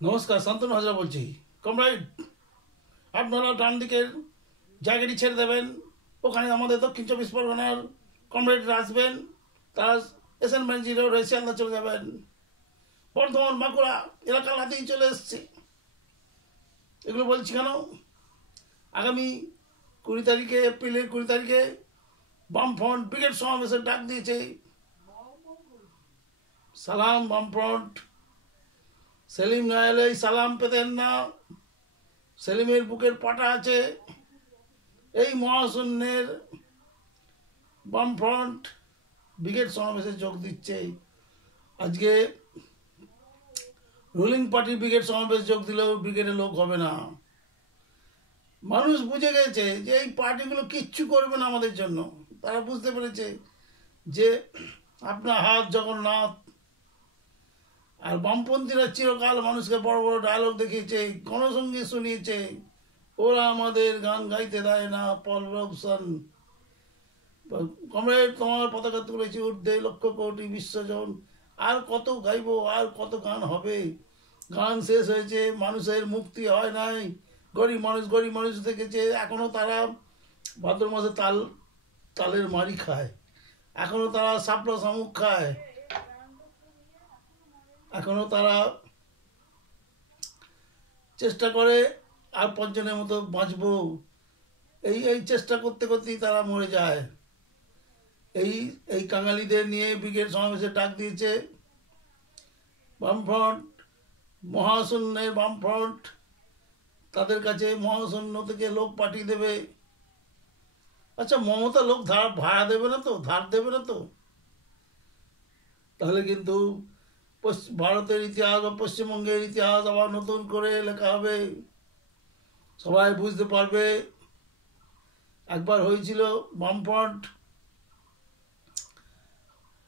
নমস্কার, শান্তনু হাজরা বলছি। কমরেড, আপনারা ডান দিকের জায়গাটি ছেড়ে দেবেন। ওখানে আমাদের দক্ষিণ চব্বিশ পরগনার কমরেডরা আসবেন। তারা এসএন রোড হয়ে শিয়ালদা চলে যাবেন। বর্ধমান বাঁকুড়া এলাকার হাতেই চলে এসছে। এগুলো বলছি কেন, আগামী 20 তারিখে, এপ্রিলের 20 তারিখে বামফ্রন্ট ব্রিগেড সমাবেশের ডাক দিয়েছে। সালাম বামফ্রন্ট। সেলিম না এলে সালাম পেতেন না। সেলিমের বুকের পাটা আছে। এই মহাশূন্যের বামফ্রন্ট ব্রিগেড সমাবেশে যোগ দিচ্ছে। আজকে রুলিং পার্টির ব্রিগেড সমাবেশ যোগ দিলেও ব্রিগেডের লোক হবে না। মানুষ বুঝে গেছে যে এই পার্টিগুলো কিচ্ছু করবে না আমাদের জন্য। তারা বুঝতে পেরেছে যে আপনার হাত জগন্নাথ। আর বামপন্থীরা চিরকাল মানুষকে বড় বড় ডায়লগ দেখিয়েছে, গণসঙ্গীত শুনিয়েছে। ওরা আমাদের গান গাইতে দেয় না। পল রবসন, কমরেড তোমার পতাকা তুলেছি ঊর্ধ্বে লক্ষ কোটি বিশ্বজন। আর কত গাইবো, আর কত গান হবে? গান শেষ হয়েছে, মানুষের মুক্তি হয় নাই। গরিব মানুষ দেখেছে, এখনো তারা ভাদ্র মাসে তালের মারি খায়, এখনো তারা শাপলা শামুক খায়, এখনো তারা চেষ্টা করে আর 5 জনের মতো বাঁচবো। এই চেষ্টা করতে করতেই তারা মরে যায়। এই কাঙালিদের নিয়ে ব্রিগেড সমাবেশে ডাক দিয়েছে বামফ্রন্ট। মহাশূন্যের বামফ্রন্ট তাদের কাছে মহাশূন্য থেকে লোক পাঠিয়ে দেবে। আচ্ছা, মমতা লোক ভাড়া দেবে না তো, ধার দেবে না তো? তাহলে কিন্তু ভারতের ইতিহাস বা পশ্চিমবঙ্গের ইতিহাস আবার নতুন করে লেখা হবে। সবাই বুঝতে পারবে একবার হয়েছিল বামফ্রন্ট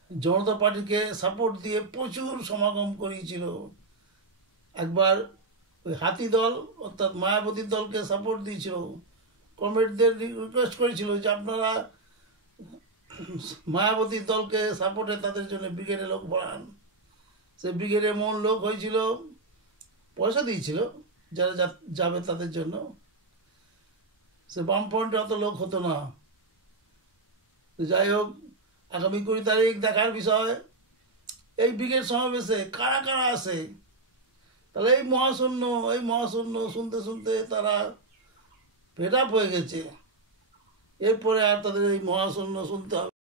জনতা পার্টিকে সাপোর্ট দিয়ে প্রচুর সমাগম করিয়েছিল। একবার ওই হাতি দল অর্থাৎ মায়াবতীর দলকে সাপোর্ট দিয়েছিল। কমরেডদের রিকোয়েস্ট করেছিল যে আপনারা মায়াবতীর দলকে সাপোর্টে তাদের জন্য ব্রিগেডে লোক বাড়ান। সে ব্রিগেডে এমন লোক হয়েছিল, পয়সা দিয়েছিল যারা যাবে তাদের জন্য। সে বামফ্রন্টে অত লোক হতো না। যাই হোক, আগামী 20 তারিখ দেখার বিষয় এই ব্রিগেড সমাবেশে কারা কারা আসে। তাহলে এই মহাশূন্য শুনতে শুনতে তারা ফেড আপ হয়ে গেছে। এরপরে আর তাদের এই মহাশূন্য শুনতে হবে